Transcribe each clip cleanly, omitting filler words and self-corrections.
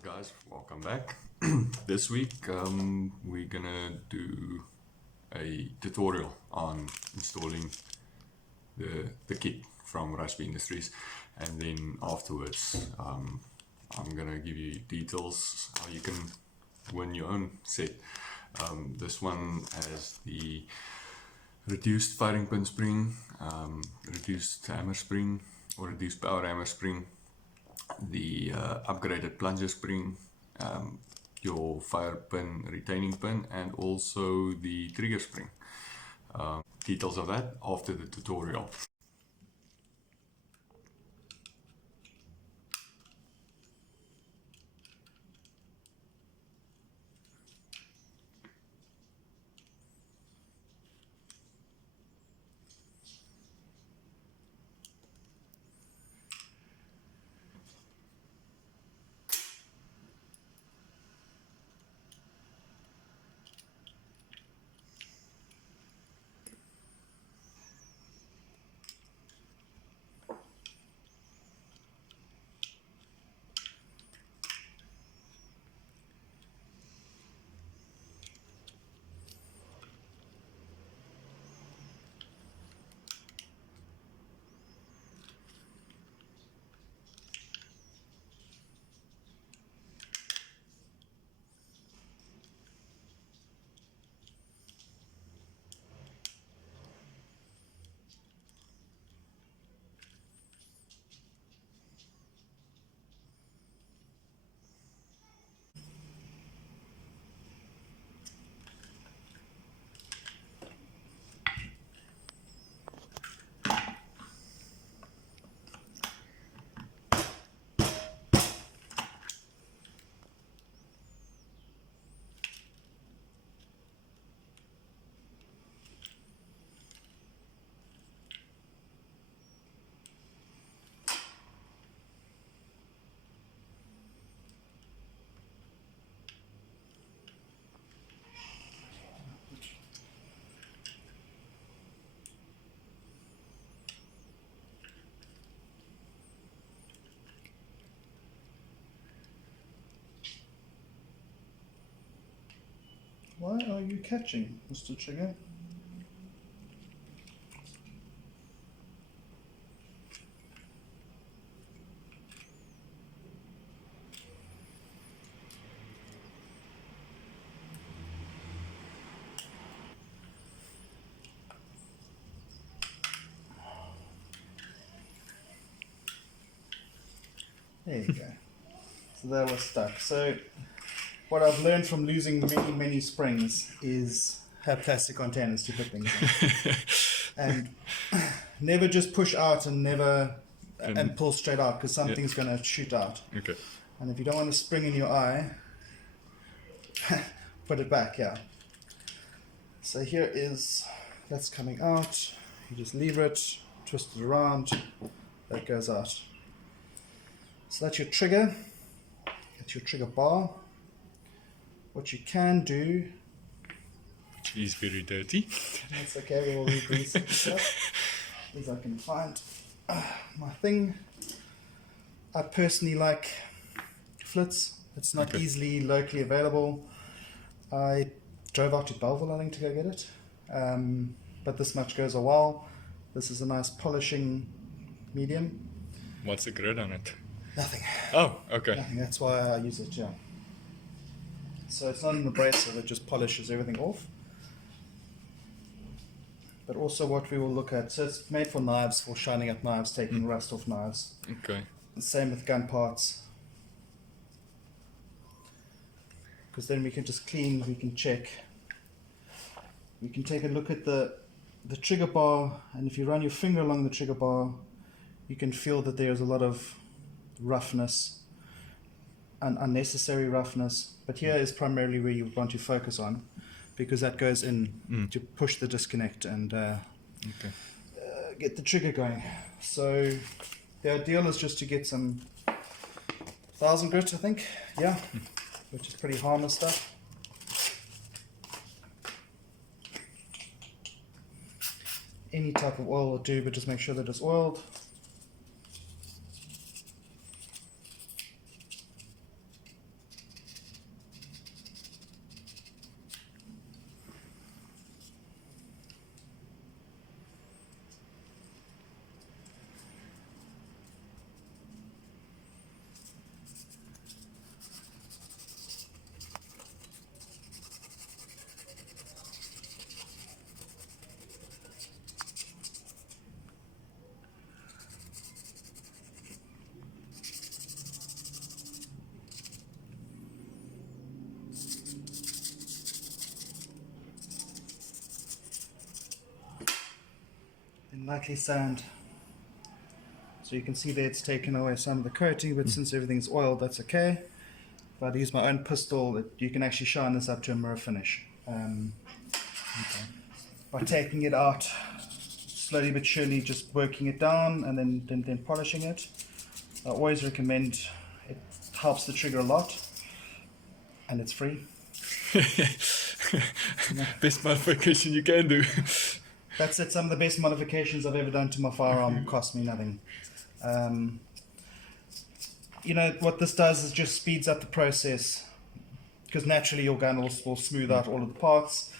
up guys, welcome back. This week we're gonna do a tutorial on installing the kit from Rushby Industries, and then afterwards I'm gonna give you details how you can win your own set. This one has the reduced firing pin spring, reduced hammer spring or reduced power hammer spring, the upgraded plunger spring, your fire pin retaining pin, and also the trigger spring. Details of that after the tutorial. Why are you catching, Mr. Trigger? There you go. So that was stuck. So what I've learned from losing many springs is have plastic containers to put things in. And never just push out and never and pull straight out, because something's going to shoot out. Okay. And if you don't want a spring in your eye, put it back, yeah. So here is, that's coming out. You just lever it, twist it around, that goes out. So that's your trigger. That's your trigger bar. What you can do, It's very dirty. that's okay, we will re-grease it stuff, as I can find my thing. I personally like flits. It's not easily locally available. I drove out to Belleville, I think, to go get it. But this much goes a while. This is a nice polishing medium. What's the grid on it? Nothing. Oh, okay. Nothing. That's why I use it, yeah. So it's not an abrasive, it just polishes everything off. But also what we will look at, so it's made for knives, for shining up knives, taking rust off knives. Okay. The same with gun parts. Because then we can just clean, we can check. We can take a look at the trigger bar, and if you run your finger along the trigger bar, you can feel that there's a lot of roughness and unnecessary roughness. But here is primarily where you want to focus on, because that goes in to push the disconnect and get the trigger going. So the ideal is just to get some 1000 grit, I think, yeah, which is pretty harmless stuff. Any type of oil will do, but just make sure that it's oiled. lightly sand. So you can see there it's taken away some of the coating, but since everything's oiled, that's okay. If I use my own pistol, you can actually shine this up to a mirror finish. By taking it out, slowly but surely just working it down and then polishing it. I always recommend, it helps the trigger a lot, and it's free. Best modification you can do. That's it. Some of the best modifications I've ever done to my firearm cost me nothing. You know, what this does is just speeds up the process, because naturally your gun will smooth out all of the parts.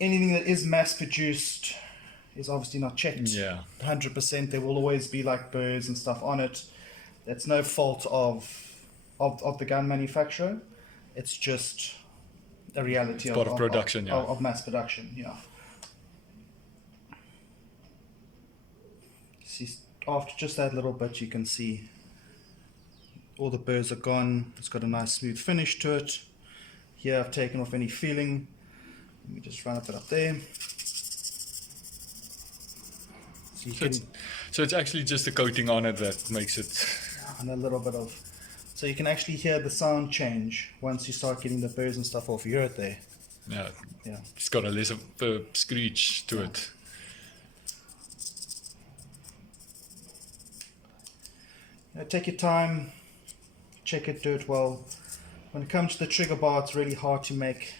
Anything that is mass produced is obviously not checked 100%. There will always be like burrs and stuff on it. That's no fault of the gun manufacturer. It's just a reality of production, of mass production. Yeah. See, after just that little bit, you can see all the burrs are gone. It's got a nice smooth finish to it. Here I've taken off any feeling. Let me just run a bit up there. So it's actually just the coating on it that makes it... And a little bit of... So you can actually hear the sound change once you start getting the burrs and stuff off. You hear it there. Yeah. Yeah. It's got a less of a screech to it. Take your time, check it, do it well. When it comes to the trigger bar, it's really hard to make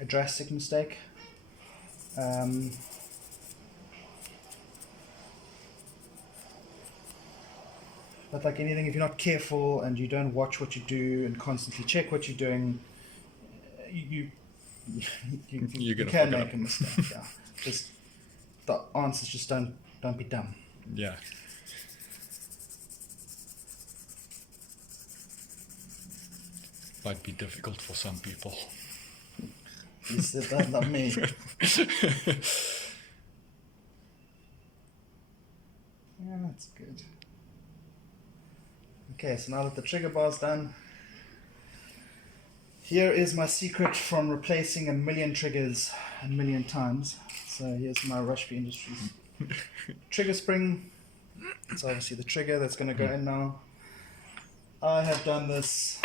a drastic mistake. But like anything, if you're not careful and you don't watch what you do and constantly check what you're doing, you can make a mistake. Yeah. Just the answers just don't be dumb. Yeah. Might be difficult for some people. You said that, not me. Yeah, that's good. Okay, so now that the trigger bar's done, here is my secret from replacing 1 million triggers 1 million times. So here's my Rushby Industries trigger spring. It's obviously the trigger that's going to go in now. I have done this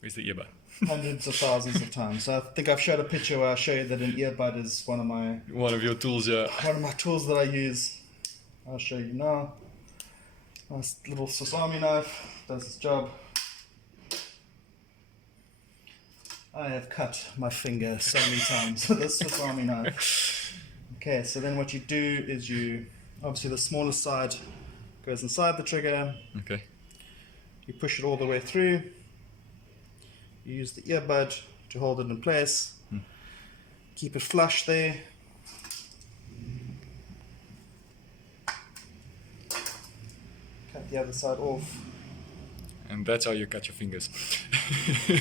Where's the earbud? hundreds of thousands of times. So I think I've showed a picture where I show you that an earbud is one of your tools, yeah. One of my tools that I use. I'll show you now. Nice little Swiss Army knife, does its job. I have cut my finger so many times with this Swiss Army knife. Okay, so then what you do is obviously the smallest side goes inside the trigger. Okay. You push it all the way through. You use the earbud to hold it in place. Keep it flush there. Cut the other side off. And that's how you cut your fingers.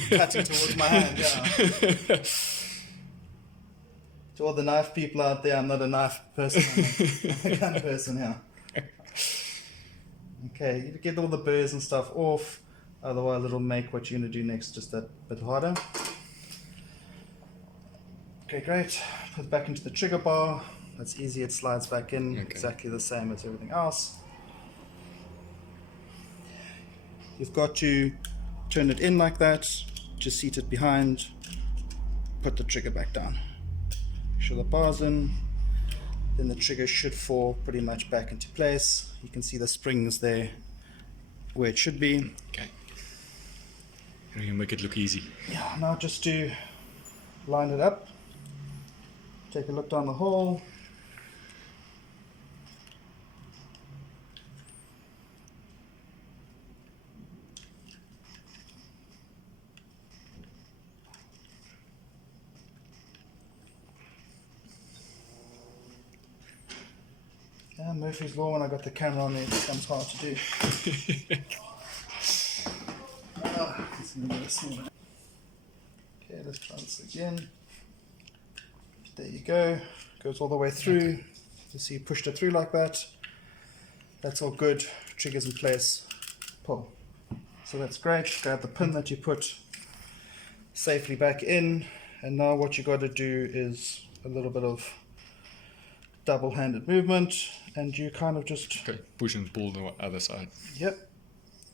Cutting towards my hand, yeah. To all the knife people out there, I'm not a knife person, I'm a gun person here. Okay, you get all the burrs and stuff off, otherwise it'll make what you're going to do next just that bit harder. Okay, great. Put it back into the trigger bar. That's easy, it slides back in, exactly the same as everything else. You've got to turn it in like that, just seat it behind, put the trigger back down. Make sure the bar's in, then the trigger should fall pretty much back into place. You can see the springs there where it should be. Okay. You make it look easy. Yeah, now just to line it up, take a look down the hole. Yeah, Murphy's Law, when I got the camera on it becomes hard to do. Okay, let's try this again. There you go. Goes all the way through. You see you pushed it through like that. That's all good. Trigger's in place. Pull. So that's great. Grab the pin that you put safely back in. And now what you got to do is a little bit of double-handed movement, and you kind of just Okay, push and pull the other side. Yep.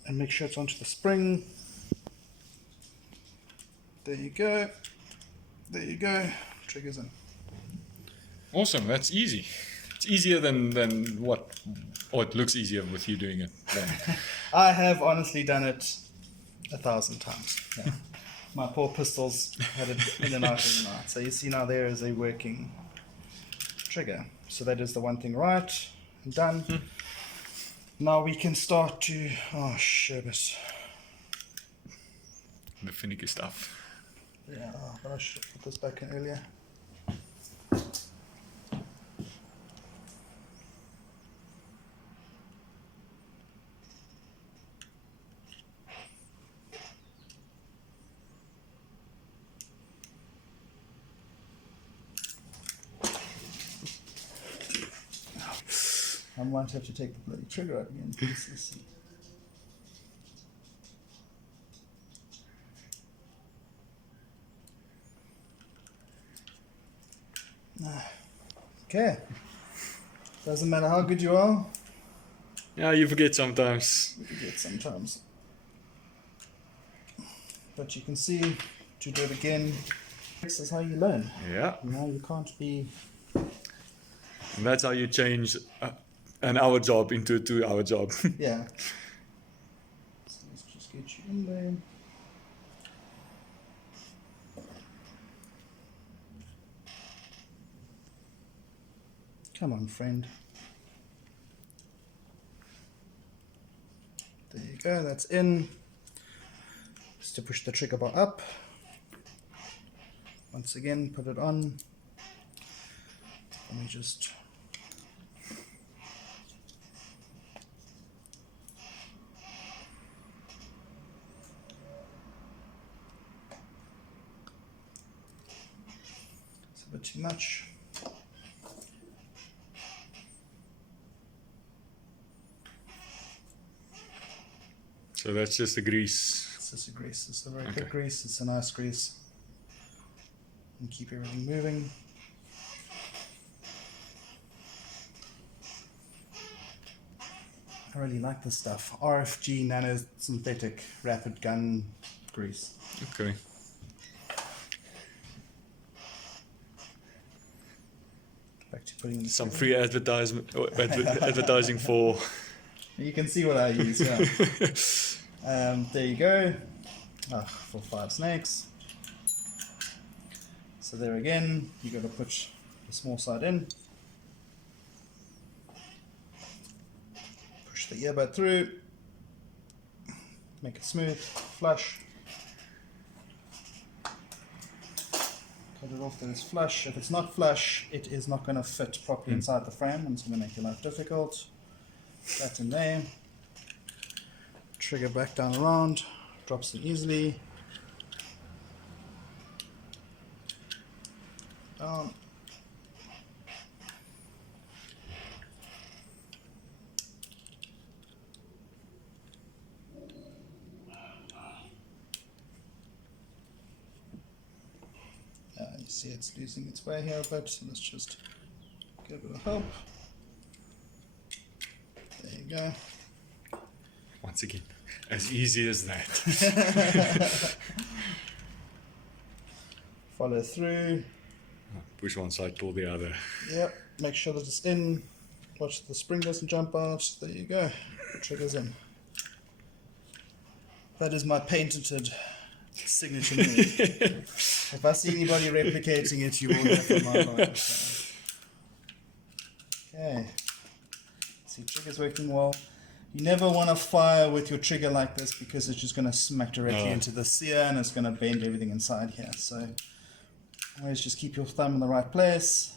And make sure it's onto the spring. There you go. There you go. Triggers in. Awesome, that's easy. It's easier than what, or it looks easier with you doing it. Than, I have honestly done it 1,000 times. Yeah. My poor pistols had it in and out in and out. So you see now there is a working trigger. So that is the one thing right and done. Now we can start to, oh sherbet. the finicky stuff. Yeah, oh, but I should have put this back in earlier. I might have to take the bloody trigger out again. Let's see. Okay. Doesn't matter how good you are. Yeah, you forget sometimes. You forget sometimes. But you can see, to do it again, this is how you learn. Yeah. You know, you can't be... And that's how you change an hour job into a 2-hour job. Yeah. So let's just get you in there. Come on, friend. There you go, that's in. Just to push the trigger bar up. Once again, put it on. Let me just... It's a bit too much. So that's just the grease. It's just a grease. It's a very good grease. It's a nice grease. And keep everything moving. I really like this stuff. RFG Nano Synthetic Rapid Gun Grease. Okay. Back to putting Some free advertisement, advertising for. You can see what I use, yeah. There you go. For 5 snakes. So there again, you got to put the small side in. Push the earbud through. Make it smooth, flush. Cut it off that it's flush. If it's not flush, it is not going to fit properly inside the frame, and it's going to make your life difficult. That's in there. Trigger back down around, drops in easily. Down. You see it's losing its way here a bit, so let's just give it a help. There you go. Once again, as easy as that. Follow through. Push one side, pull the other. Yep, make sure that it's in. Watch the spring doesn't jump out. There you go. The trigger's in. That is my patented signature move. If I see anybody replicating it, you will know from my life. Okay. See, trigger's working well. You never want to fire with your trigger like this because it's just going to smack directly into the sear and it's going to bend everything inside here. So always just keep your thumb in the right place.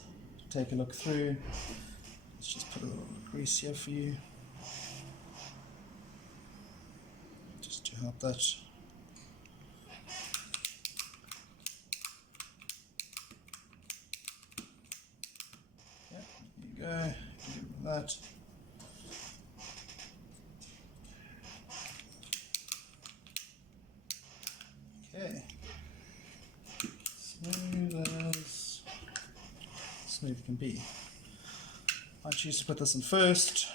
Take a look through. Let's just put a little grease here for you. Just to help that. Yeah, there you go. Get rid of that. Okay. Smooth as smooth can be. I choose to put this in first.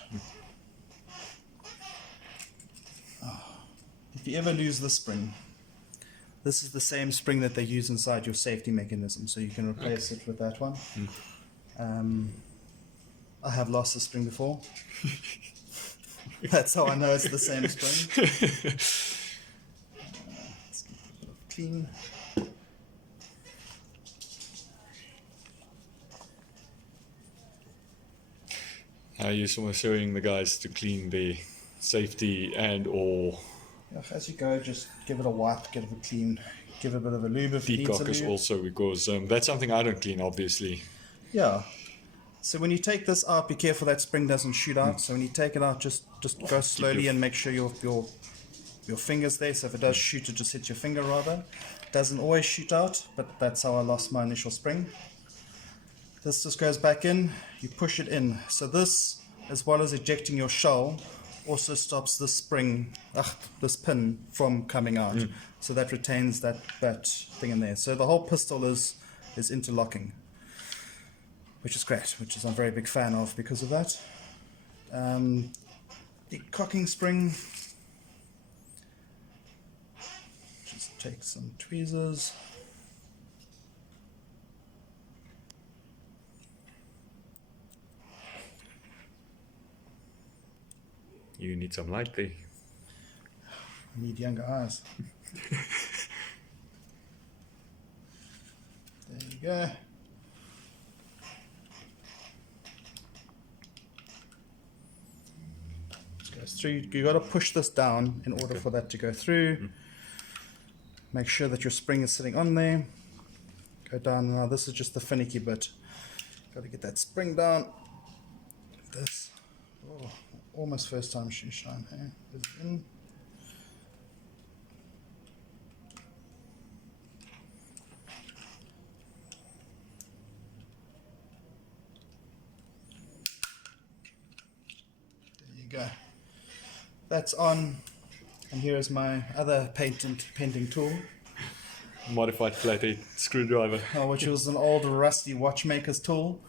If you ever lose the spring, this is the same spring that they use inside your safety mechanism, so you can replace it with that one. I have lost the spring before. That's how I know it's the same spring. Let's keep it clean. You're showing the guys to clean their safety and or As you go, just give it a wipe, give it a clean, give it a bit of a lube if it needs a decockers lube. also, because that's something I don't clean, obviously. Yeah. So when you take this out, be careful that spring doesn't shoot out. So when you take it out, just go slowly and make sure your finger's there. So if it does shoot, it just hits your finger rather. It doesn't always shoot out, but that's how I lost my initial spring. This just goes back in, you push it in. So this, as well as ejecting your shell, also stops this spring, this pin from coming out. So that retains that thing in there. So the whole pistol is interlocking, which is great, which is I'm a very big fan of because of that. The cocking spring, just take some tweezers. You need some light there. Need younger eyes. There you go. Goes through. You got to push this down in order for that to go through. Make sure that your spring is sitting on there. Go down. Now this is just the finicky bit. Got to get that spring down. This. Oh, almost first time shoe shine. Hey? Is it in? There you go. That's on, and here is my other painting tool, Modified flathead screwdriver. which was an old rusty watchmaker's tool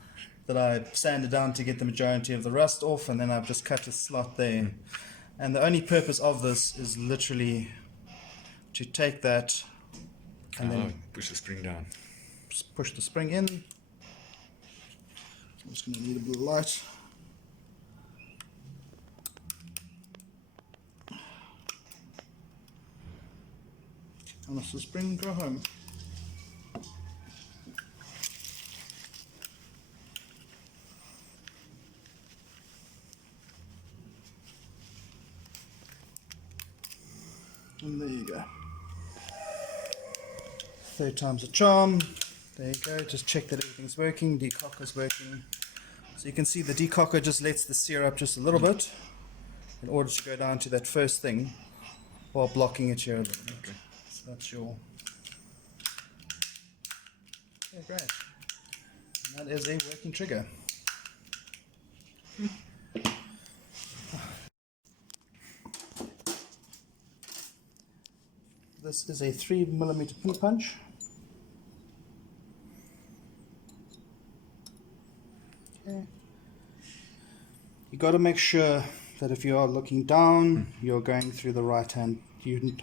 that I sanded down to get the majority of the rust off, and then I've just cut a slot there. And the only purpose of this is literally to take that and then Push the spring down. just push the spring in. I'm just going to need a bit of light. And that's the spring, go home. And there you go. Third time's a charm. There you go. Just check that everything's working. Decocker's working. So you can see the decocker just lets the sear up just a little bit in order to go down to that first thing while blocking it here a little bit. Okay. So that's your. Okay, great. And that is a working trigger. This is a 3mm pin punch. Okay. You got to make sure that if you are looking down, you're going through the right hand. You're going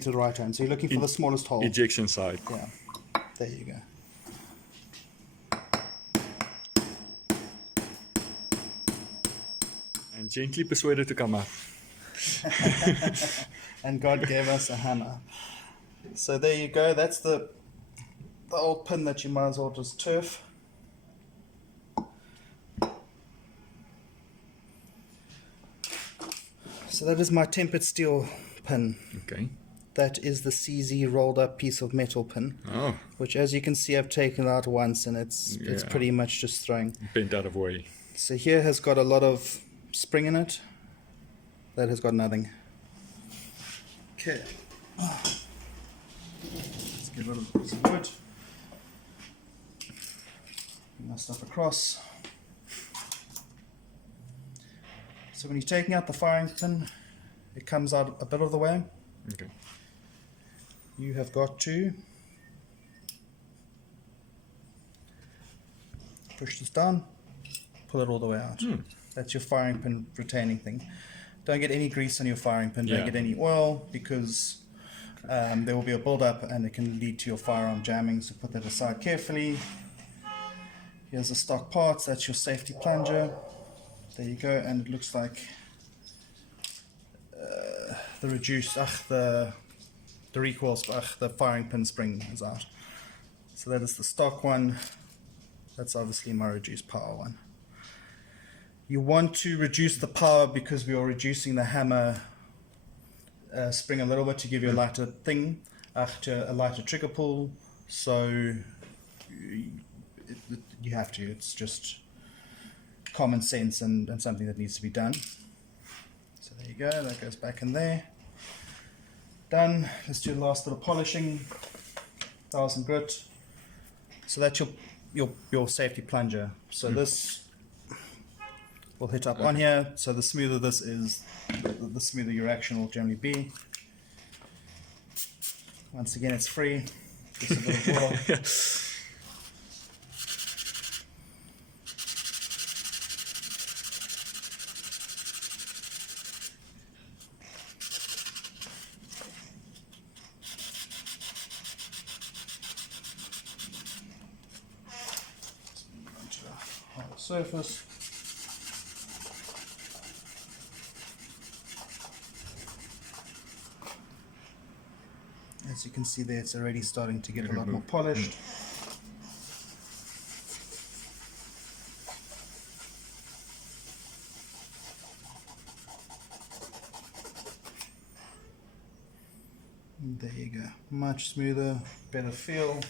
to the right hand. So you're looking for the smallest hole. Ejection side. Yeah. There you go. And gently persuade it to come up. And God gave us a hammer. So there you go. That's the old pin that you might as well just turf. So that is my tempered steel pin. Okay. That is the CZ rolled up piece of metal pin, Oh, which as you can see I've taken out once and it's Yeah. pretty much just throwing. bent out of way. So here has got a lot of spring in it. That has got nothing. Okay. Let's get rid of the piece of wood. Bring my stuff across. So when you're taking out the firing pin, it comes out a bit of the way. Okay. You have got to push this down, pull it all the way out. That's your firing pin retaining thing. Don't get any grease on your firing pin, don't Yeah. get any oil, because there will be a build-up and it can lead to your firearm jamming, so put that aside carefully. Here's the stock parts, that's your safety plunger. There you go, and it looks like the reduced, the recoil, the firing pin spring is out. So that is the stock one. That's obviously my reduced power one. You want to reduce the power because we are reducing the hammer spring a little bit to give you a lighter thing, a lighter trigger pull. So you have to. It's just common sense and something that needs to be done. So there you go. That goes back in there. Done. Let's do the last little polishing. 1000 grit. So that's your safety plunger. So this will hit up on here. So the smoother this is, the smoother your action will generally be. Once again, it's free. Just a bit of oil. Onto the hard surface. As you can see there, it's already starting to get a lot more polished. And there you go, much smoother, better feel.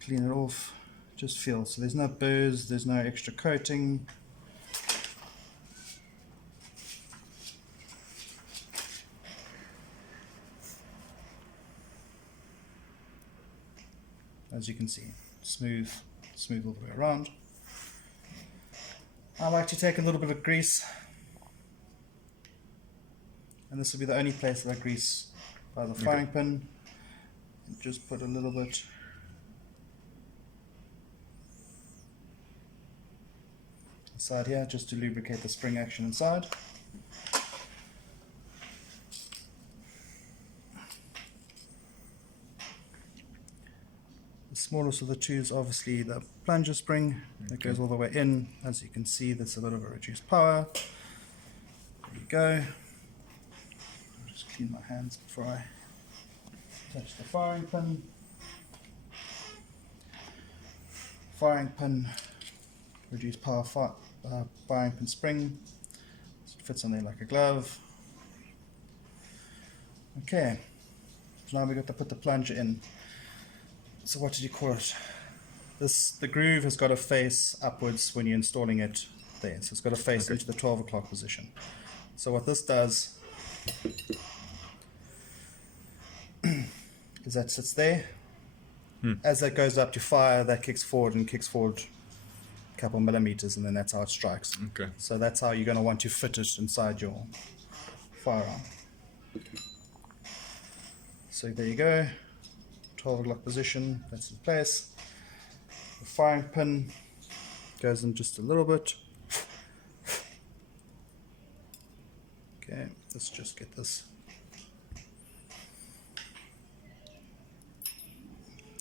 Clean it off, just feel. So there's no burrs, there's no extra coating. As you can see, smooth all the way around. I like to take a little bit of grease, and this will be the only place that I grease by the firing pin. And just put a little bit inside here, just to lubricate the spring action inside. The smallest of the two is obviously the plunger spring that goes all the way in. As you can see, there's a little bit of reduced power. There you go. I'll just clean my hands before I touch the firing pin. Firing pin, reduced power firing pin spring. So it fits on there like a glove. Okay, so now we've got to put the plunger in. So what did you call it? The groove has got to face upwards when you're installing it there. So it's got to face into the 12 o'clock position. So what this does is that sits there. As that goes up to fire, that kicks forward a couple millimeters, and then that's how it strikes. Okay. So that's how you're going to want to fit it inside your firearm. So there you go. 12 o'clock position, that's in place. The firing pin goes in just a little bit. Okay, let's just get this.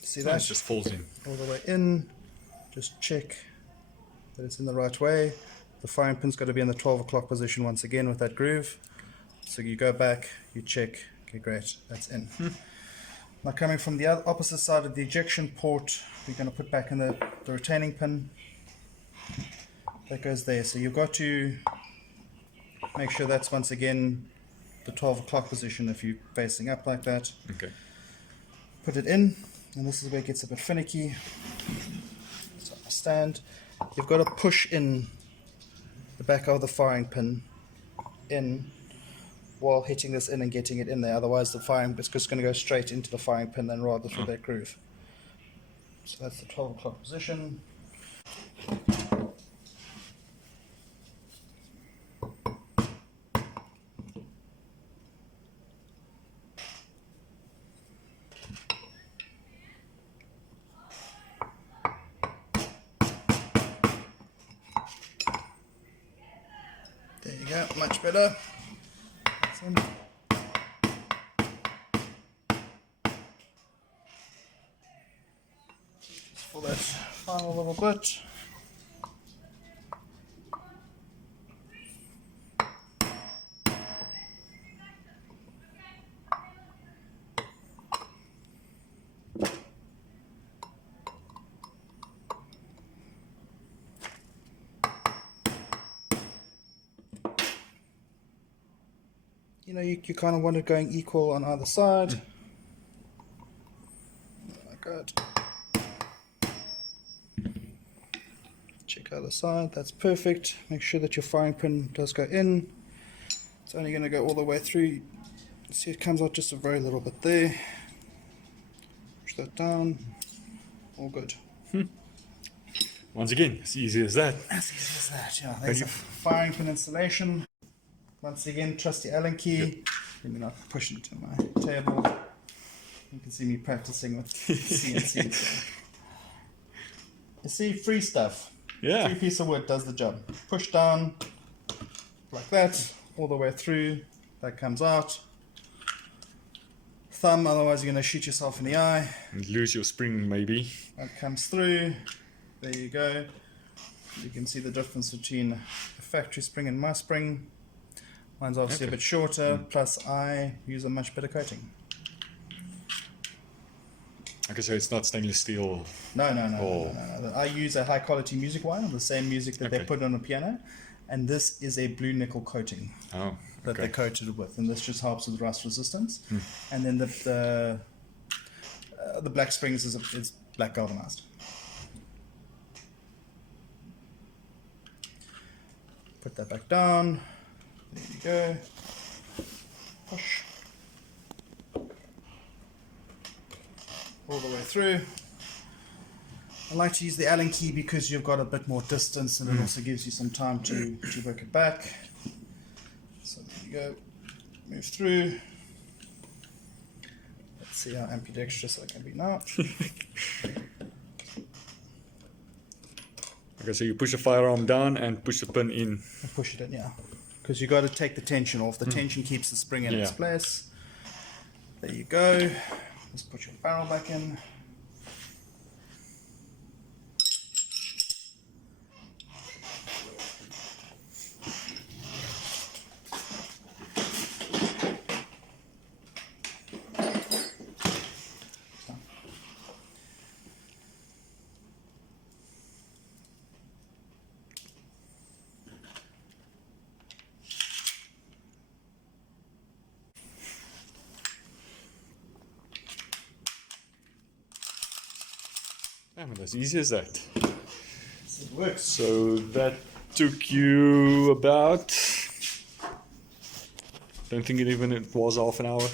See that? It just falls in. All the way in. Just check that it's in the right way. The firing pin's got to be in the 12 o'clock position once again with that groove. So you go back, you check. Okay, great, that's in. Now coming from the opposite side of the ejection port, we're going to put back in the retaining pin. That goes there. So you've got to make sure that's once again the 12 o'clock position if you're facing up like that. Okay. Put it in, and this is where it gets a bit finicky. So I stand. You've got to push in the back of the firing pin in while hitting this in and getting it in there. Otherwise the firing is just going to go straight into the firing pin then rather through that groove. So that's the 12 o'clock position. There you go, much better. That's in. Just for that final little bit. You know, you kind of want it going equal on either side. Like that. Check other side, that's perfect. Make sure that your firing pin does go in. It's only going to go all the way through. See, it comes out just a very little bit there. Push that down. All good. Once again, as easy as that. As easy as that, yeah. There's a firing pin installation. Once again, trusty Allen key. Yep. Let me not push into my table. You can see me practicing with CNC. You see, free stuff. Yeah. Free piece of wood does the job. Push down like that, all the way through. That comes out. Thumb, otherwise you're going to shoot yourself in the eye. And lose your spring, maybe. That comes through. There you go. You can see the difference between the factory spring and my spring. Mine's obviously a bit shorter, plus I use a much better coating. Okay, so it's not stainless steel. No. Oh. I use a high quality music wire, the same music that they put on a piano, and this is a blue nickel coating that they coated it with, and this just helps with rust resistance. And then the black springs is black galvanized. Put that back down. There you go. Push. All the way through. I like to use the Allen key because you've got a bit more distance and it also gives you some time to work it back. So there you go. Move through. Let's see how ambidextrous I can be now. Okay, so you push the firearm down and push the pin in. And push it in, yeah. Because you've got to take the tension off. The tension keeps the spring in its place. There you go. Let's put your barrel back in. Damn it, as easy as that. It works. So that took you about, don't think it was half an hour.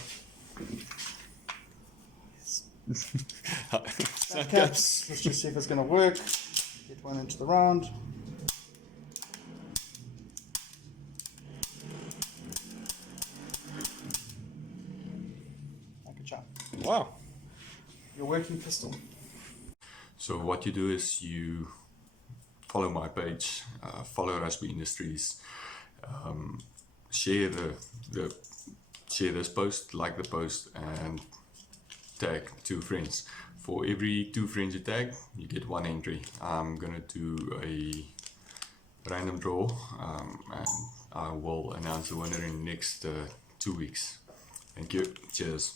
Sand caps. Let's just see if it's going to work. Get one into the round. Like a chap. Wow. Your working pistol. So what you do is you follow my page, follow Rushby Industries, share share this post, like the post, and tag 2 friends. For every 2 friends you tag, you get 1 entry. I'm gonna do a random draw, and I will announce the winner in the next 2 weeks. Thank you. Cheers.